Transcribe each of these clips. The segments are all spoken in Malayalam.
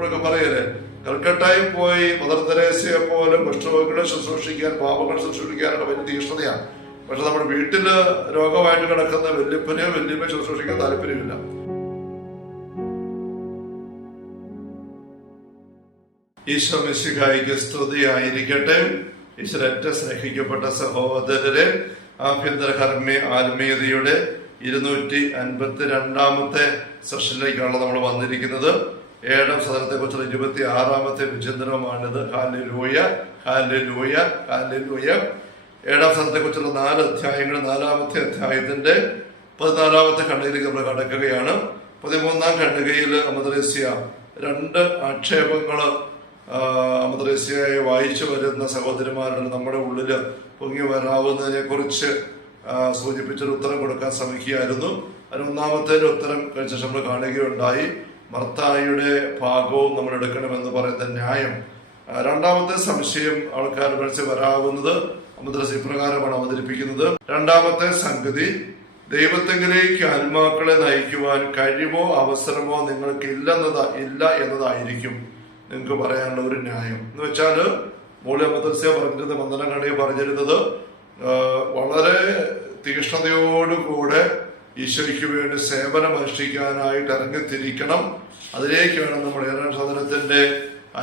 നമ്മളൊക്കെ പറയല്ലേ, കൽക്കട്ടയിൽ പോയി മദർ തെരേസയെ പോലെ കുഷ്ഠരോഗികളെ ശുശ്രൂഷിക്കാൻ, പാപങ്ങളെ ശുശ്രൂഷിക്കാനൊക്കെ വലിയ തീക്ഷ്ണതയാണ്. പക്ഷെ നമ്മുടെ വീട്ടില് രോഗമായിട്ട് കിടക്കുന്ന വല്യപ്പനെയോ വല്യമ്മയോ ശുശ്രൂഷിക്കാൻ താല്പര്യമില്ല. ഈശോ മിശിഹായിക്ക് സ്തുതിയായിരിക്കട്ടെ. ഈശ്വരറ്റ സ്നേഹിക്കപ്പെട്ട സഹോദരരെ, ആഭ്യന്തര ആത്മീയതയുടെ 252 സെഷനിലേക്കാണ് നമ്മൾ വന്നിരിക്കുന്നത്. 7ാം സദനത്തെ കുറിച്ചുള്ള 26ാമത്തെ വിചിന്തനമാണിത്. Hallelujah, hallelujah, hallelujah. 7ാം സദനത്തെ കുറിച്ചുള്ള 4 അധ്യായങ്ങൾ. 4ാമത്തെ അധ്യായത്തിന്റെ 14ാമത്തെ ഖണ്ഡികയിലേക്ക് നമ്മൾ കടക്കുകയാണ്. 13ാം ഖണ്ഡികയിൽ അമദ്രേസ്യ 2 ആക്ഷേപങ്ങൾ അമദ്രേസ്യയെ വായിച്ചു വരുന്ന സഹോദരിമാരുടെ നമ്മുടെ ഉള്ളിൽ പൊങ്ങി വരാവുന്നതിനെ കുറിച്ച് സൂചിപ്പിച്ചൊരു ഉത്തരം കൊടുക്കാൻ ശ്രമിക്കുകയായിരുന്നു. അതിന് 1ാമത്തെ ഉത്തരം കഴിച്ച നമ്മൾ കാണുകയുണ്ടായി. മർത്തായിയുടെ ഭാഗവും നമ്മൾ എടുക്കണമെന്ന് പറയുന്ന ന്യായം. 2ാമത്തെ സംശയം ആൾക്കാർ മനസ്സിൽ വരാവുന്നത് അമദ്രേസ്യ ഇപ്രകാരമാണ് അവതരിപ്പിക്കുന്നത്. 2ാമത്തെ സംഗതി, ദൈവത്തെങ്കിലേക്ക് ആത്മാക്കളെ നയിക്കുവാൻ കഴിവോ അവസരമോ നിങ്ങൾക്ക് ഇല്ല എന്നതായിരിക്കും നിങ്ങൾക്ക് പറയാനുള്ള ഒരു ന്യായം. എന്ന് വെച്ചാല് മൂല്യ അമദ്രേസ്യ പറഞ്ഞിരുന്നത്, വന്ദനങ്ങളിൽ പറഞ്ഞിരുന്നത്, വളരെ തീക്ഷ്ണതയോടുകൂടെ ഈശോയ്ക്ക് വേണ്ടി സേവനം അനുഷ്ഠിക്കാനായിട്ട് ഇറങ്ങിത്തിരിക്കണം. അതിലേക്ക് വേണം നമ്മൾ 7ാം സദനത്തിന്റെ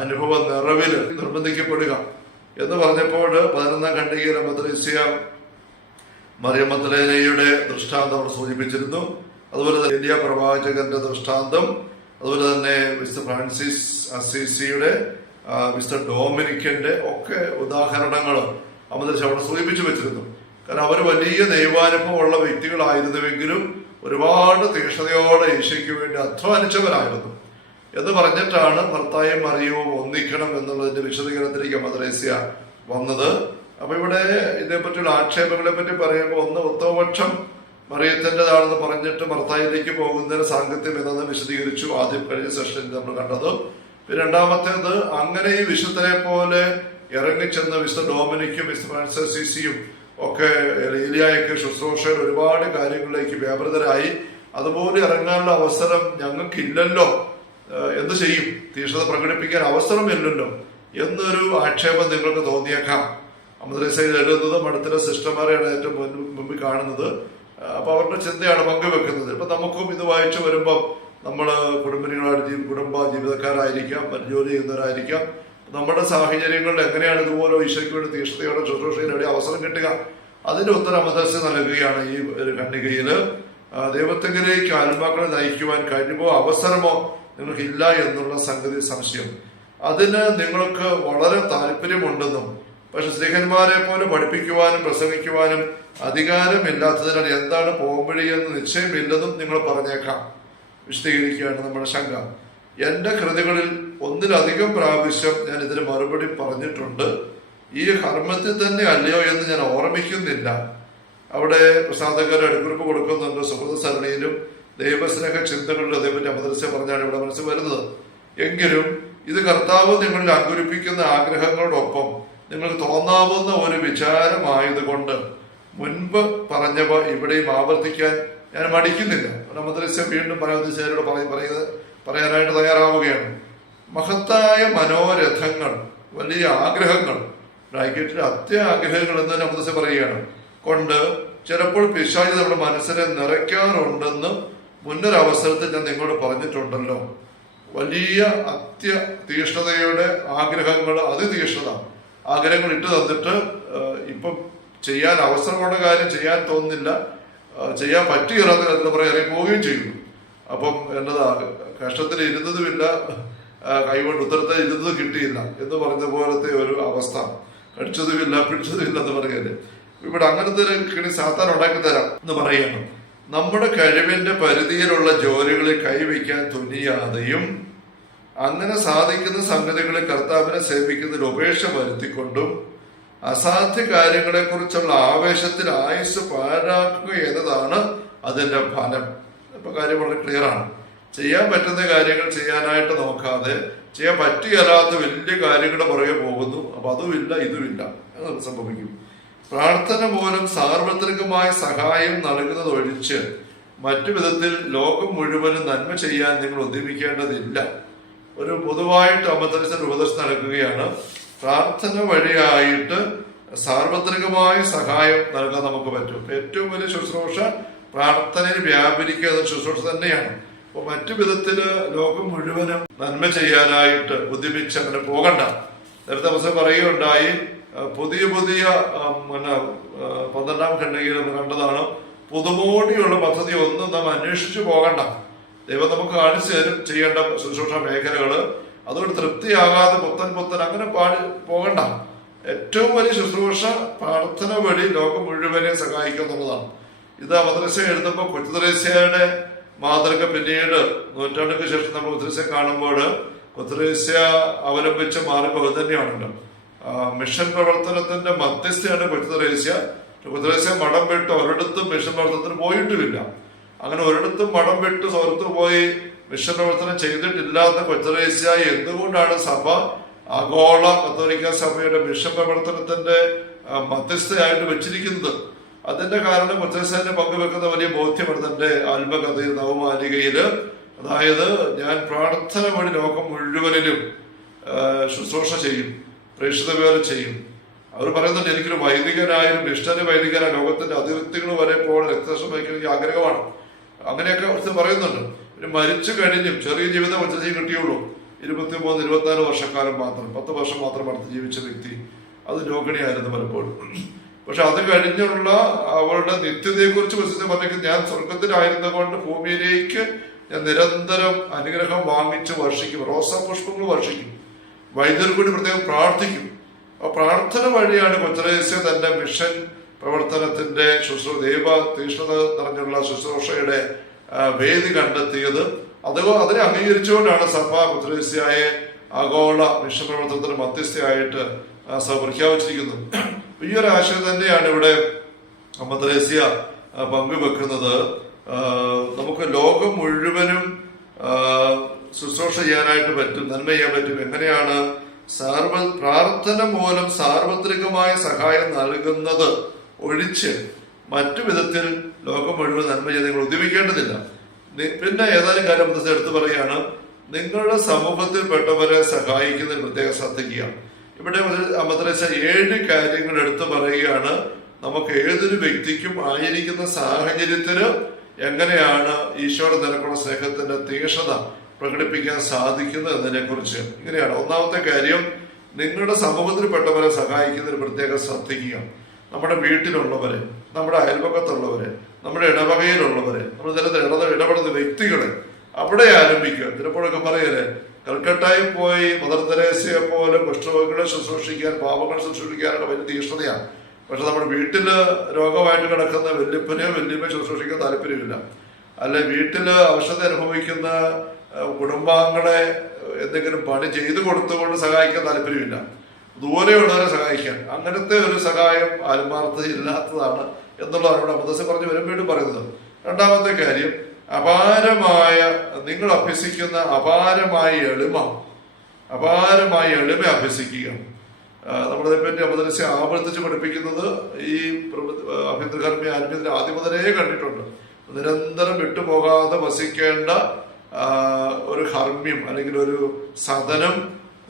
അനുഭവ നിറവിൽ നിർബന്ധിക്കപ്പെടുക എന്ന് പറഞ്ഞപ്പോൾ 11ാം ഖണ്ഡികയിൽ അമദ്രേസ്യ മറിയം മഗ്ദലേനയുടെ ദൃഷ്ടാന്തം അവർ സൂചിപ്പിച്ചിരുന്നു. അതുപോലെ തന്നെ ഏലിയ പ്രവാചകന്റെ ദൃഷ്ടാന്തം, അതുപോലെ തന്നെ വിശുദ്ധ ഫ്രാൻസിസ് അസീസിയുടെ, വിശുദ്ധ ഡൊമിനിക്കിന്റെ ഒക്കെ ഉദാഹരണങ്ങൾ അമദ്രേസ്യ അവിടെ സൂചിപ്പിച്ചു വെച്ചിരുന്നു. കാരണം അവർ വലിയ ദൈവാനുഭവമുള്ള വ്യക്തികളായിരുന്നുവെങ്കിലും ഒരുപാട് തീക്ഷ്ണതയോടെ ഈശോയ്ക്ക് വേണ്ടി അധ്വാനിച്ചവരായിരുന്നു എന്ന് പറഞ്ഞിട്ടാണ് ഭർത്തായും മറിയവും ഒന്നിക്കണം എന്നുള്ളതിന്റെ വിശദീകരണത്തിലേക്ക് അമദ്രേസ്യ വന്നത്. അപ്പൊ ഇവിടെ ഇതേപ്പറ്റിയുള്ള ആക്ഷേപങ്ങളെ പറ്റി പറയുമ്പോൾ, ഒന്ന് ഉത്തമപക്ഷം മറിയത്തിൻ്റെതാണെന്ന് പറഞ്ഞിട്ട് ഭർത്തായിലേക്ക് പോകുന്നതിന് സാങ്കത്യം എന്നത് വിശദീകരിച്ചു ആദ്യം കഴിഞ്ഞ സെഷനിൽ നമ്മൾ കണ്ടത്. പിന്നെ 2ാമത്തേത്, അങ്ങനെ ഈ വിശുദ്ധരെ പോലെ ഇറങ്ങിച്ചെന്ന് വിശുദ്ധ ഡൊമിനിക്കും വിശുദ്ധ ഫ്രാൻസിസ് അസീസിയും ഒക്കെ ഏലിയായൊക്കെ ശുശ്രൂഷയിൽ ഒരുപാട് കാര്യങ്ങളിലേക്ക് വ്യാപൃതരായി. അതുപോലെ ഇറങ്ങാനുള്ള അവസരം ഞങ്ങൾക്കില്ലല്ലോ, എന്ത് ചെയ്യും, തീക്ഷ്ണത പ്രകടിപ്പിക്കാൻ അവസരമില്ലല്ലോ എന്നൊരു ആക്ഷേപം നിങ്ങൾക്ക് തോന്നിയേക്കാം. അമദ്രേസ്യയിൽ എഴുതുന്നത് മഠത്തിലെ സിസ്റ്റർമാരെയാണ് ഏറ്റവും മുമ്പിൽ കാണുന്നത്. അപ്പൊ അവരുടെ ചിന്തയാണ് പങ്കുവെക്കുന്നത്. ഇപ്പൊ നമുക്കും ഇത് വായിച്ചു വരുമ്പോൾ നമ്മൾ കുടുംബ ജീവിതക്കാരായിരിക്കാം, ജോലി ചെയ്യുന്നവരായിരിക്കാം. നമ്മുടെ സാഹചര്യങ്ങളിൽ എങ്ങനെയാണ് ഇതുപോലെ ഈശോയ്ക്ക് വേണ്ടി തീക്ഷ്ണതയോടെ ശുശ്രൂഷയിലൂടെ അവസരം കിട്ടുക? അതിന്റെ ഉത്തരം അമദ്രേസ്യ നൽകുകയാണ് ഈ ഒരു ഖണ്ഡികയില്. ദൈവത്തെങ്കിലേക്ക് ആത്മാക്കളെ നയിക്കുവാൻ കഴിവോ അവസരമോ നിങ്ങൾക്ക് ഇല്ല എന്നുള്ള സംഗതി സംശയം. അതിന് നിങ്ങൾക്ക് വളരെ താല്പര്യമുണ്ടെന്നും പക്ഷെ സ്ത്രീഹന്മാരെ പോലെ പഠിപ്പിക്കുവാനും പ്രസംഗിക്കുവാനും അധികാരമില്ലാത്തതിനാൽ എന്താണ് പോകുമ്പഴി എന്ന് നിശ്ചയമില്ലെന്നും നിങ്ങൾ പറഞ്ഞേക്കാം. വിശദീകരിക്കുകയാണ് നമ്മുടെ ശങ്ക. എന്റെ കൃതികളിൽ 1ലധികം പ്രാവശ്യം ഞാൻ ഇതിന് മറുപടി പറഞ്ഞിട്ടുണ്ട്. ഈ ഹർമ്മത്തിൽ തന്നെ അല്ലയോ എന്ന് ഞാൻ ഓർമ്മിക്കുന്നില്ല. അവിടെ പ്രസാദകർ അടുക്കുറിപ്പ് കൊടുക്കുന്നുണ്ട്. സുഹൃത സരണിയിലും ദൈവസ്നേഹ ചിന്തകളിലും അതേപറ്റി അമദ്രേസ്യ പറഞ്ഞാണ് ഇവിടെ മനസ്സിൽ വരുന്നത്. എങ്കിലും ഇത് കർത്താവ് നിങ്ങളിൽ അങ്കുരിപ്പിക്കുന്ന ആഗ്രഹങ്ങളോടൊപ്പം നിങ്ങൾക്ക് തോന്നാവുന്ന ഒരു വിചാരമായതുകൊണ്ട് മുൻപ് പറഞ്ഞവ ഇവിടെയും ആവർത്തിക്കാൻ ഞാൻ മടിക്കുന്നില്ല. അമദ്രേസ്യ വീണ്ടും പറയാനായിട്ട് തയ്യാറാവുകയാണ്. മഹത്തായ മനോരഥങ്ങൾ, വലിയ ആഗ്രഹങ്ങൾ, ബ്രാക്കറ്റിൽ അത്യാഗ്രഹങ്ങൾ എന്ന് തന്നെ അമദ്രേസ്യ പറയുകയാണ്, കൊണ്ട് ചിലപ്പോൾ പിശാച് നമ്മുടെ മനസ്സിനെ നിറയ്ക്കാറുണ്ടെന്ന് മുന്നൊരവസരത്തിൽ ഞാൻ നിങ്ങളോട് പറഞ്ഞിട്ടുണ്ടല്ലോ. വലിയ തീക്ഷ്ണതയുടെ ആഗ്രഹങ്ങൾ, അതിതീക്ഷ്ണത ആഗ്രഹങ്ങൾ ഇട്ട് തന്നിട്ട് ഇപ്പം ചെയ്യാൻ അവസരമുള്ള കാര്യം ചെയ്യാൻ തോന്നുന്നില്ല, ചെയ്യാൻ പറ്റിയില്ലാത്ത കാര്യത്തിൽ പറയാൻ ഇറങ്ങി പോവുകയും ചെയ്യുന്നു. അപ്പം എന്നതാ, കഷ്ടത്തിൽ ഇരുന്നതുമില്ല, കൈകൊണ്ട് ഉത്തരത്തിൽ ഇരുന്നത് കിട്ടിയില്ല എന്ന് പറഞ്ഞ പോലത്തെ ഒരു അവസ്ഥ. കടിച്ചതുമില്ല പിടിച്ചതുമില്ല എന്ന് പറയല്ലേ. ഇവിടെ അങ്ങനത്തെ കിണി സാത്താൻ ഉണ്ടാക്കി തരാം എന്ന് പറയണം. നമ്മുടെ കഴിവിന്റെ പരിധിയിലുള്ള ജോലികളിൽ കൈവയ്ക്കാൻ തുനിയാതെയും അങ്ങനെ സാധിക്കുന്ന സംഗതികളിൽ കർത്താവിനെ സേവിക്കുന്നതിൽ ഉപേക്ഷ വരുത്തിക്കൊണ്ടും അസാധ്യ കാര്യങ്ങളെ കുറിച്ചുള്ള ആവേശത്തിൽ ആയുസ് പാഴാക്കുക എന്നതാണ് അതിന്റെ ഫലം. ഇപ്പൊ കാര്യം വളരെ ക്ലിയർ ആണ്. ചെയ്യാൻ പറ്റുന്ന കാര്യങ്ങൾ ചെയ്യാനായിട്ട് നോക്കാതെ ചെയ്യാൻ പറ്റിയല്ലാത്ത വലിയ കാര്യങ്ങളുടെ പുറകെ പോകുന്നു. അപ്പൊ അതുമില്ല ഇതുമില്ല എന്ന് സംഭവിക്കും. പ്രാർത്ഥന മൂലം സാർവത്രികമായ സഹായം നൽകുന്നതൊഴിച്ച് മറ്റു വിധത്തിൽ ലോകം മുഴുവനും നന്മ ചെയ്യാൻ നിങ്ങൾ ഉദ്യമിക്കേണ്ടതില്ല. ഒരു പൊതുവായിട്ട് അമ്മ തെരേസയുടെ ഉപദേശം നടക്കുകയാണ്. പ്രാർത്ഥന വഴിയായിട്ട് സാർവത്രികമായ സഹായം നൽകാൻ നമുക്ക് പറ്റും. ഏറ്റവും വലിയ ശുശ്രൂഷ പ്രാർത്ഥനയിൽ വ്യാപരിക്കുക എന്ന ശുശ്രൂഷ തന്നെയാണ്. അപ്പൊ മറ്റു വിധത്തില് ലോകം മുഴുവനും നന്മ ചെയ്യാനായിട്ട് ഉദ്യമിച്ച് അങ്ങനെ പോകണ്ട. നേരത്തെ അവസരം പറയുകയുണ്ടായി, പുതിയ 12ാം ഖണ്ഡികയിൽ നമ്മൾ കണ്ടതാണ്, പുതുമോടിയുള്ള പദ്ധതി ഒന്നും നാം അന്വേഷിച്ചു പോകണ്ട. ദൈവം നമുക്ക് കാണിച്ചു തരും ചെയ്യേണ്ട ശുശ്രൂഷ മേഖലകള്. അതുകൊണ്ട് തൃപ്തിയാകാതെ പുത്തൻ അങ്ങനെ പോകണ്ട. ഏറ്റവും വലിയ ശുശ്രൂഷ പ്രാർത്ഥന വഴി ലോകം മുഴുവനെ സഹായിക്കുക എന്നുള്ളതാണ്. ഇത് മദ്രസ എഴുതുമ്പോൾ കൊച്ചു ത്രേസ്യയുടെ മാതൃക പിന്നീട് നൂറ്റാണ്ടുകൾക്ക് ശേഷം നമ്മൾ കൊച്ചുത്രേസ്യ കാണുമ്പോൾ കൊച്ചുത്രേസ്യ അവലംബിച്ച മാർഗം അത് തന്നെയാണല്ലോ. മിഷൻ പ്രവർത്തനത്തിന്റെ മധ്യസ്ഥയാണ് കൊച്ചുത്രേസ്യ. കൊച്ചുത്രേസ്യ മഠം വിട്ട് ഒരിടത്തും മിഷൻ പ്രവർത്തനത്തിന് പോയിട്ടുമില്ല. അങ്ങനെ ഒരിടത്തും മഠം വിട്ട് സുഹൃത്ത് പോയി മിഷൻ പ്രവർത്തനം ചെയ്തിട്ടില്ലാത്ത കൊച്ചുത്രേസ്യ എന്തുകൊണ്ടാണ് സഭ ആഗോള കത്തോലിക്ക സഭയുടെ മിഷൻ പ്രവർത്തനത്തിന്റെ മധ്യസ്ഥയായിട്ട് വെച്ചിരിക്കുന്നത്? അതിന്റെ കാരണം കൊച്ചുത്രേസ്യനെ പങ്കുവെക്കുന്ന വലിയ ബോധ്യമാണ് തന്റെ ആത്മകഥയിൽ നവമാലികയില്. അതായത്, ഞാൻ പ്രാർത്ഥന വഴി ലോകം മുഴുവനിലും ശുശ്രൂഷ ചെയ്യും, പ്രേക്ഷിത വേല ചെയ്യും. അവർ പറയുന്നുണ്ട്, എനിക്കൊരു വൈദികനായാലും മിഷണറി വൈദികനായ ലോകത്തിന്റെ അതിവ്യക്തികൾ വരെ പോകാൻ രക്തസാക്ഷ്യം വഹിക്കുന്ന എനിക്ക് ആഗ്രഹമാണ്. അങ്ങനെയൊക്കെ അവർ പറയുന്നുണ്ട്. പിന്നെ മരിച്ചു കഴിഞ്ഞും ചെറിയ ജീവിതം കൊച്ചു കിട്ടിയുള്ളൂ. 23-24 വർഷക്കാലം മാത്രം, 10 വർഷം മാത്രം അടുത്ത് ജീവിച്ച വ്യക്തി. അത് രോഗിണിയായിരുന്നു പലപ്പോഴും. പക്ഷെ അത് കഴിഞ്ഞുള്ള അവളുടെ നിത്യതയെക്കുറിച്ച് പറഞ്ഞെങ്കിൽ, ഞാൻ സ്വർഗത്തിലായിരുന്ന കൊണ്ട് ഭൂമിയിലേക്ക് ഞാൻ നിരന്തരം അനുഗ്രഹം വാങ്ങിച്ച് വർഷിക്കും, റോസാ പുഷ്പങ്ങൾ വർഷിക്കും, വൈദ്യർ കൂടി പ്രത്യേകം പ്രാർത്ഥിക്കും. അപ്പൊ പ്രാർത്ഥന വഴിയാണ് കൊച്ചുത്രേസ്യ തന്റെ മിഷൻ പ്രവർത്തനത്തിന്റെ ദൈവ തീഷ്ണത നിറഞ്ഞുള്ള ശുശ്രൂഷയുടെ വേദി കണ്ടെത്തിയത്. അതിനെ അംഗീകരിച്ചുകൊണ്ടാണ് സഭ കൊച്ചുത്രേസ്യയെ ആഗോള മിഷൻ പ്രവർത്തനത്തിന് മധ്യസ്ഥയായിട്ട് സഭ പ്രഖ്യാപിച്ചിരിക്കുന്നത്. ഈ ഒരു ആശയം തന്നെയാണ് ഇവിടെ അമ്മ ത്രേസ്യ പങ്കുവെക്കുന്നത്. നമുക്ക് ലോകം മുഴുവനും ശുശ്രൂഷ ചെയ്യാനായിട്ട് പറ്റും, നന്മ ചെയ്യാൻ പറ്റും. എങ്ങനെയാണ്? പ്രാർത്ഥന മൂലം സാർവത്രികമായ സഹായം നൽകുന്നത് ഒഴിച്ച് മറ്റു വിധത്തിൽ ലോകം മുഴുവൻ നന്മ ചെയ്ത് നിങ്ങൾ ഉദ്യമിക്കേണ്ടതില്ല. പിന്നെ ഏതാനും കാര്യം എടുത്തു പറയുകയാണ്, നിങ്ങളുടെ സമൂഹത്തിൽപ്പെട്ടവരെ സഹായിക്കുന്നതിന് പ്രത്യേക ശ്രദ്ധിക്കുക. ഇവിടെ അമ്മ ത്രേസ്യ 7 കാര്യങ്ങൾ എടുത്തു പറയുകയാണ്. നമുക്ക് ഏതൊരു വ്യക്തിക്കും ആയിരിക്കുന്ന സാഹചര്യത്തിന് എങ്ങനെയാണ് ഈശോയുടെ നിരക്കുള്ള സ്നേഹത്തിന്റെ തീക്ഷ്ണത പ്രകടിപ്പിക്കാൻ സാധിക്കുന്നത് എന്നതിനെ കുറിച്ച് ഇങ്ങനെയാണ്. ഒന്നാമത്തെ കാര്യം, നിങ്ങളുടെ സമൂഹത്തിൽപ്പെട്ടവരെ സഹായിക്കുന്നതിന് പ്രത്യേകം ശ്രദ്ധിക്കുക. നമ്മുടെ വീട്ടിലുള്ളവരെ, നമ്മുടെ അയൽപക്കത്തുള്ളവരെ, നമ്മുടെ ഇടവകയിലുള്ളവരെ, നമ്മൾ നിരന്തരം ഇടപെടുന്ന വ്യക്തികളെ അവിടെ ആരംഭിക്കുക. ചിലപ്പോഴൊക്കെ പറയല്ലേ, കൽക്കട്ടയിൽ പോയി മദർ തെരേസയെ പോലെ കുഷ്ഠരോഗികളെ ശുശ്രൂഷിക്കാൻ, പാവങ്ങളെ ശുശ്രൂഷിക്കാനുള്ള വലിയ തീക്ഷ്ണതയാണ്. പക്ഷെ നമ്മുടെ വീട്ടില് രോഗമായിട്ട് കിടക്കുന്ന വല്യപ്പനെയോ വല്യമ്മയോ ശുശ്രൂഷിക്കാൻ താല്പര്യമില്ല. അല്ലെ വീട്ടില് അവശത അനുഭവിക്കുന്ന കുടുംബാംഗങ്ങളെ എന്തെങ്കിലും പണി ചെയ്തു കൊടുത്തുകൊണ്ട് സഹായിക്കാൻ താല്പര്യമില്ല. ദൂരെയുള്ളവരെ സഹായിക്കാൻ, അങ്ങനത്തെ ഒരു സഹായം ആത്മാർത്ഥത ഇല്ലാത്തതാണ് എന്നുള്ളതാണ് ഇവിടെ അമ്മ പറഞ്ഞു വരുമ്പോഴും പറയുന്നത്. രണ്ടാമത്തെ കാര്യം, നിങ്ങൾ അഭ്യസിക്കുന്ന അപാരമായ എളിമ അഭ്യസിക്കുക. നമ്മളതിനെപ്പറ്റി അമ്മ ആവർത്തിച്ച് പഠിപ്പിക്കുന്നത് ഈ അഭ്യന്തരകർമ്മി ആത്മീയത്തിന് ആദ്യം മുതലേ കണ്ടിട്ടുണ്ട്. നിരന്തരം വിട്ടുപോകാതെ വസിക്കേണ്ട ഒരു ഹർമ്മ്യം അല്ലെങ്കിൽ ഒരു സദനം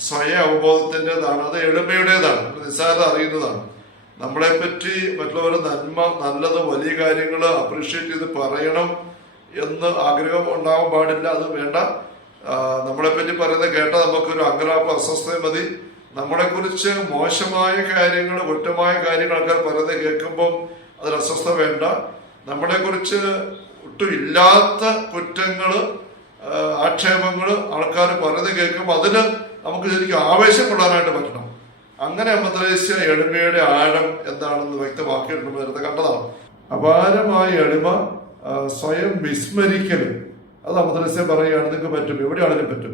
സ്വയം അവബോധത്തിൻ്റെതാണ്, അത് എളിമയുടേതാണ്, നിസ്സാരത അറിയുന്നതാണ്. നമ്മളെപ്പറ്റി മറ്റുള്ളവർ നല്ലത് വലിയ കാര്യങ്ങൾ അപ്രീഷിയേറ്റ് ചെയ്ത് പറയണം എന്ന് ആഗ്രഹം ഉണ്ടാവാൻ പാടില്ല. അത് വേണ്ട. നമ്മളെപ്പറ്റി പറയുന്നത് കേട്ടാൽ നമുക്കൊരു അങ്കലാപ്പ്, അസ്വസ്ഥത മതി. നമ്മളെക്കുറിച്ച് മോശമായ കാര്യങ്ങൾ, കുറ്റമായ കാര്യങ്ങൾ ആൾക്കാർ പറയുന്നത് കേൾക്കുമ്പം അതിൽ അസ്വസ്ഥത വേണ്ട. നമ്മളെക്കുറിച്ച് ഒട്ടും ഇല്ലാത്ത കുറ്റങ്ങള്, ആക്ഷേപങ്ങൾ ആൾക്കാർ പറയുന്നത് കേൾക്കുമ്പോൾ അതിന് നമുക്ക് ശരിക്കും ആവേശപ്പെടാനായിട്ട് പറ്റണം. അങ്ങനെ അമ്മ ത്രേസ്യ എളിമയുടെ ആഴം എന്താണെന്ന് വ്യക്തമാക്കിയിട്ടുണ്ട്, നേരത്തെ കണ്ടതാണ്. അപാരമായ എളിമ, സ്വയം വിസ്മരിക്കലും, അത് അമ്മ ത്രേസ്യ പറയുകയാണ് നിങ്ങൾക്ക് പറ്റും, എവിടെയാണെങ്കിലും പറ്റും.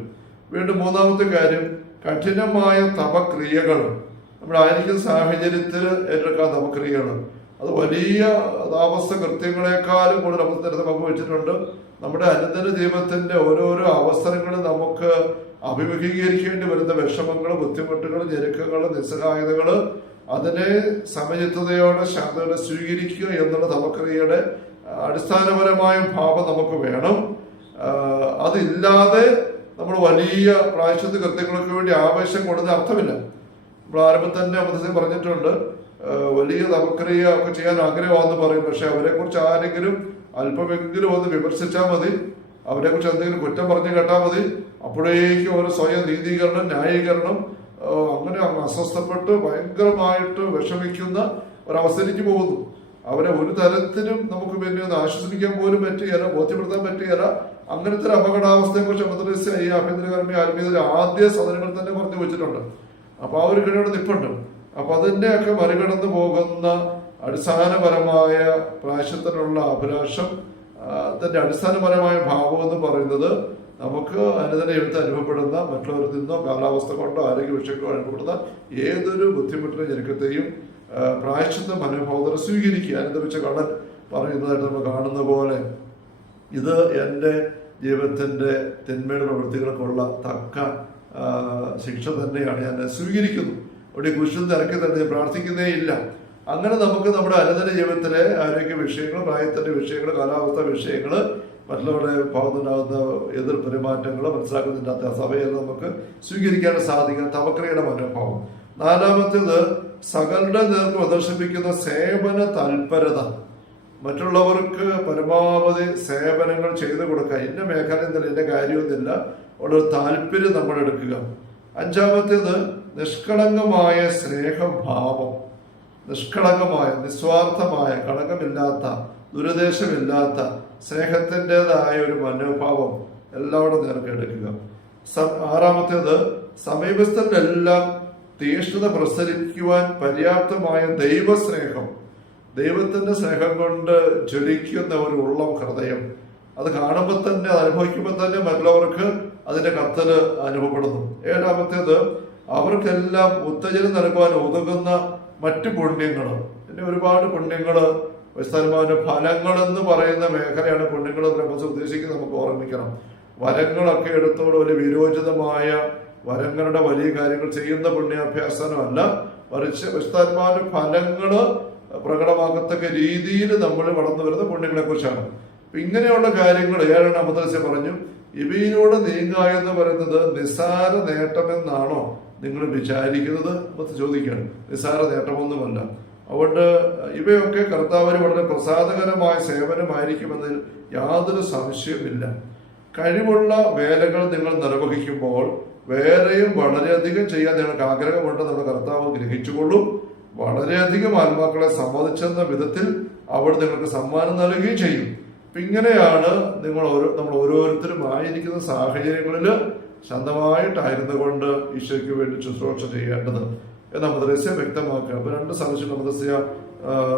വീണ്ടും മൂന്നാമത്തെ കാര്യം, കഠിനമായ തപക്രിയകൾ, നമ്മളായിരിക്കുന്ന സാഹചര്യത്തിൽ ഏറ്റെടുക്കാൻ തപക്രിയകൾ, അത് വലിയ താമസ കൃത്യങ്ങളെക്കാളും കൂടുതൽ നമ്മൾ നേരത്തെ പങ്കുവച്ചിട്ടുണ്ട്. നമ്മുടെ അനുദിന ജീവിതത്തിന്റെ ഓരോരോ അവസരങ്ങളും നമുക്ക് അഭിമുഖീകരിക്കേണ്ടി വരുന്ന വിഷമങ്ങൾ, ബുദ്ധിമുട്ടുകൾ, ഞെരുക്കങ്ങൾ, നിസ്സഹായതകൾ, അതിനെ സമചിത്തതയോടെ ശാന്തയോടെ സ്വീകരിക്കുക എന്നുള്ള തപക്രിയയുടെ അടിസ്ഥാനപരമായ ഭാവം നമുക്ക് വേണം. അതില്ലാതെ നമ്മൾ വലിയ പ്രായശ്ചിത്ത കൃത്യങ്ങൾക്ക് വേണ്ടി ആവേശം കൊടുക്കുന്ന അർത്ഥമില്ല. നമ്മൾ ആരംഭത്തിൽ തന്നെ മതത്തിൽ പറഞ്ഞിട്ടുണ്ട്, വലിയ തപക്രിയ ഒക്കെ ചെയ്യാൻ ആഗ്രഹമാണെന്ന് പറയും. പക്ഷെ അവരെക്കുറിച്ച് ആരെങ്കിലും അല്പമെങ്കിലും ഒന്ന് വിമർശിച്ചാൽ മതി, അവരെക്കുറിച്ച് എന്തെങ്കിലും കുറ്റം പറഞ്ഞു കേട്ടാൽ മതി, അപ്പോഴേക്കും അവർ സ്വയം നീതീകരണം, ന്യായീകരണം, അങ്ങനെ അസ്വസ്ഥപ്പെട്ട് ഭയങ്കരമായിട്ട് വിഷമിക്കുന്ന ഒരവസ്ഥയിലേക്ക് പോകുന്നു. അവരെ ഒരു തരത്തിലും നമുക്ക് പിന്നെ ഒന്ന് ആശ്വസിപ്പിക്കാൻ പോലും പറ്റുകയില്ല, ബോധ്യപ്പെടുത്താൻ പറ്റുകയില്ല. അങ്ങനത്തെ ഒരു അപകടാവസ്ഥയെ കുറിച്ച് മദ്രസ ഈ ആഭ്യന്തരകർമ്മി ആത്മീയതയിൽ ആദ്യ സദനങ്ങൾ തന്നെ പറഞ്ഞു വെച്ചിട്ടുണ്ട്. അപ്പൊ ആ ഒരു കഴിയോട് നിൽപ്പുണ്ട്. അപ്പൊ അതിന്റെയൊക്കെ മറികടന്നു പോകുന്ന അടിസ്ഥാനപരമായ പ്രായശ്ചിത്തത്തിനുള്ള അഭിലാഷം, അതിന്റെ അടിസ്ഥാനപരമായ ഭാവം എന്ന് പറയുന്നത് നമുക്ക് അനുദിന ജീവിതത്തിൽ അനുഭവപ്പെടുന്ന മറ്റുള്ളവരിൽ നിന്നോ കാലാവസ്ഥ കൊണ്ടോ ആരോഗ്യ വിഷയങ്ങളോ അനുഭവപ്പെടുന്ന ഏതൊരു ബുദ്ധിമുട്ടിനും ഞെരുക്കത്തെയും പ്രായശ്ചിത്ത മനോഭാവത്തോടെ സ്വീകരിക്കുക. അനുദപിച്ച കള്ളൻ പറയുന്നതായിട്ട് നമ്മൾ കാണുന്ന പോലെ ഇത് എൻ്റെ ജീവിതത്തിൻ്റെ തിന്മയുടെ പ്രവൃത്തികൾക്കുള്ള തക്ക ശിക്ഷ തന്നെയാണ്, ഞാൻ സ്വീകരിക്കുന്നു. അവിടെ കുരിശിൽ തിരക്കി തന്നെ പ്രാർത്ഥിക്കുന്നേ ഇല്ല. അങ്ങനെ നമുക്ക് നമ്മുടെ അനുദിന ജീവിതത്തിലെ ആരോഗ്യ വിഷയങ്ങൾ, പ്രായത്തിന്റെ വിഷയങ്ങൾ, കാലാവസ്ഥ വിഷയങ്ങൾ, മറ്റുള്ളവരുടെ ഭാഗത്തുണ്ടാകുന്ന എതിർ പെരുമാറ്റങ്ങൾ മനസ്സിലാക്കുന്നില്ലാത്ത സഭയിൽ നമുക്ക് സ്വീകരിക്കാൻ സാധിക്കുന്ന തവക്രിയുടെ മനോഭാവം. നാലാമത്തേത് സകലരുടെ നേർക്ക് പ്രദർശിപ്പിക്കുന്ന സേവന തൽപരത. മറ്റുള്ളവർക്ക് പരമാവധി സേവനങ്ങൾ ചെയ്തു കൊടുക്കുക. ഇന്ന മേഖല എന്നില്ല, ഇന്ന കാര്യമൊന്നുമില്ല, ഉള്ള താല്പര്യം നമ്മൾ എടുക്കുക. അഞ്ചാമത്തേത് നിഷ്കളങ്കമായ സ്നേഹഭാവം. നിഷ്കളങ്കമായ, നിസ്വാർത്ഥമായ, കളങ്കമില്ലാത്ത, ദുരുദ്ദേശമില്ലാത്ത സ്നേഹത്തിൻ്റെതായ ഒരു മനോഭാവം എല്ലാവരും നേർക്കെടുക്കുക. ആറാമത്തേത് സമീപസ്ഥരിലെല്ലാം തീഷ്ണത പ്രസരിക്കുവാൻ പര്യാപ്തമായ ദൈവസ്നേഹം. ദൈവത്തിന്റെ സ്നേഹം കൊണ്ട് ജ്വലിക്കുന്ന ഒരു ഉള്ളം, ഹൃദയം. അത് കാണുമ്പോൾ തന്നെ, അത് അനുഭവിക്കുമ്പോൾ തന്നെ മറ്റുള്ളവർക്ക് അതിന്റെ കത്തല് അനുഭവപ്പെടുന്നു. ഏഴാമത്തേത് അവർക്കെല്ലാം ഉത്തേജനം നൽകുവാൻ ഉതകുന്ന മറ്റു പുണ്യങ്ങൾ. പിന്നെ ഒരുപാട് പുണ്യങ്ങള്, വിസ്താരമായ ഫലങ്ങൾ എന്ന് പറയുന്ന മേഖലയാണ് പുണ്യങ്ങൾ ബ്രഹ്മസ് ഉദ്ദേശിക്കുന്നത്. നമുക്ക് ഓർമ്മിക്കണം, വരങ്ങളൊക്കെ എടുത്തോട് വലിയ വിരോചിതമായ വരങ്ങളുടെ വലിയ കാര്യങ്ങൾ ചെയ്യുന്ന പുണ്യാഭ്യാസനമല്ല, മറിച്ച് വിസ്താരമായ ഫലങ്ങള് പ്രകടമാകത്തക്ക രീതിയിൽ നമ്മൾ വളർന്നു വരുന്ന പുണ്യങ്ങളെ കുറിച്ചാണ്. ഇങ്ങനെയുള്ള കാര്യങ്ങൾ ഏഴാമത്തെ പറഞ്ഞു. ഇവയിലൂടെ നീങ്ങുക എന്ന് പറയുന്നത് നിസ്സാര നേട്ടമെന്നാണോ നിങ്ങൾ വിചാരിക്കുന്നത് എന്ന് ചോദിക്കുകയാണ്. നിസ്സാര നേട്ടമൊന്നുമല്ല. അതുകൊണ്ട് ഇവയൊക്കെ കർത്താവിന് വളരെ പ്രസാദകരമായ സേവനമായിരിക്കുമെന്നതിൽ യാതൊരു സംശയവുമില്ല. കഴിവുള്ള വേലകൾ നിങ്ങൾ നിർവഹിക്കുമ്പോൾ വേറെയും വളരെയധികം ചെയ്യാൻ നിങ്ങൾക്ക് ആഗ്രഹമുണ്ട് നമ്മുടെ കർത്താവ് ഗ്രഹിച്ചുകൊള്ളും. വളരെയധികം ആത്മാക്കളെ സമ്മതിച്ചെന്ന വിധത്തിൽ അവിടെ നിങ്ങൾക്ക് സമ്മാനം നൽകുകയും ചെയ്യും. ഇങ്ങനെയാണ് നമ്മൾ ഓരോരുത്തരും ആയിരിക്കുന്ന സാഹചര്യങ്ങളിൽ ശാന്തമായിട്ടായിരുന്നു കൊണ്ട് ഈശോയ്ക്ക് വേണ്ടി ശുശ്രൂഷ ചെയ്യേണ്ടത് എന്ന് മദ്രസ്യ വ്യക്തമാക്കുക. അപ്പൊ രണ്ട് സംശയം മദ്രസ്യ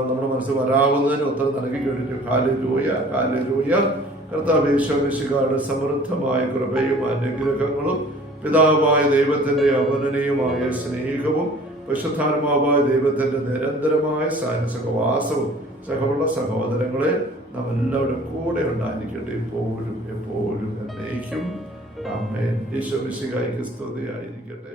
നമ്മുടെ മനസ്സിൽ വരാവുന്നതിന് ഉത്തരം നൽകി കഴിഞ്ഞു. Hallelujah, hallelujah. കർത്താവ് യേശുമിശിഹായുടെ സമൃദ്ധമായ കൃപയും അനുഗ്രഹങ്ങളും പിതാവായ ദൈവത്തിന്റെ അവർണ്ണനീയമായ സ്നേഹവും വിശുദ്ധാത്മാവായ ദൈവത്തിന്റെ നിരന്തരമായ സഹവാസവും സഹമുള്ള സഹോദരങ്ങളെ നാം എല്ലാവരും കൂടെ ഉണ്ടായിരിക്കട്ടെ, എപ്പോഴും എപ്പോഴും എന്നേക്കും. ആമേൻ. യേശുമിശിഹായ്ക്ക് സ്തുതിയായിരിക്കട്ടെ.